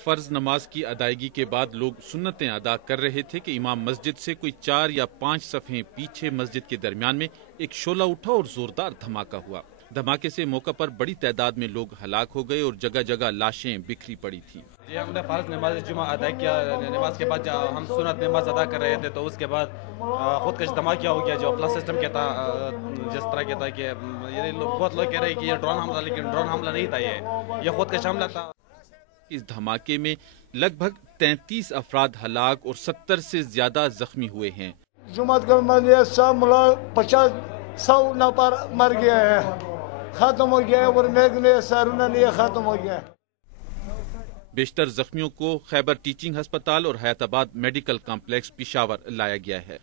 फर्ज नमाज की अदायगी के बाद लोग सुन्नतें अदा कर रहे थे कि इमाम मस्जिद से कोई 4 या 5 सफ़े पीछे मस्जिद के दरमियान में एक शोला उठा और जोरदार धमाका हुआ। धमाके से मौके पर बड़ी तादाद में लोग हलाक हो गए और जगह जगह लाशें बिखरी पड़ी थी। जी, हमने फर्ज नमाज जुमा अदा किया। नमाज के बाद हम सुन्नत नमाज अदा कर रहे थे तो उसके बाद खुदकश धमाका हो गया जो फ्लश सिस्टम के था, जिस तरह के था कि ये बहुत लोग कह रहे हैं कि ये ड्रोन हमला, लेकिन ड्रोन हमला नहीं था, ये खुदकश हमला था। इस धमाके में लगभग 33 अफराद हलाक और 70 से ज्यादा जख्मी हुए हैं। जुम्मत का 50-100 नफर मर गया है, खत्म हो गया है और मेघने सारूना नहीं खत्म हो गया है। बेशतर जख्मियों को खैबर टीचिंग अस्पताल और हयाताबाद मेडिकल कॉम्प्लेक्स पेशावर लाया गया है।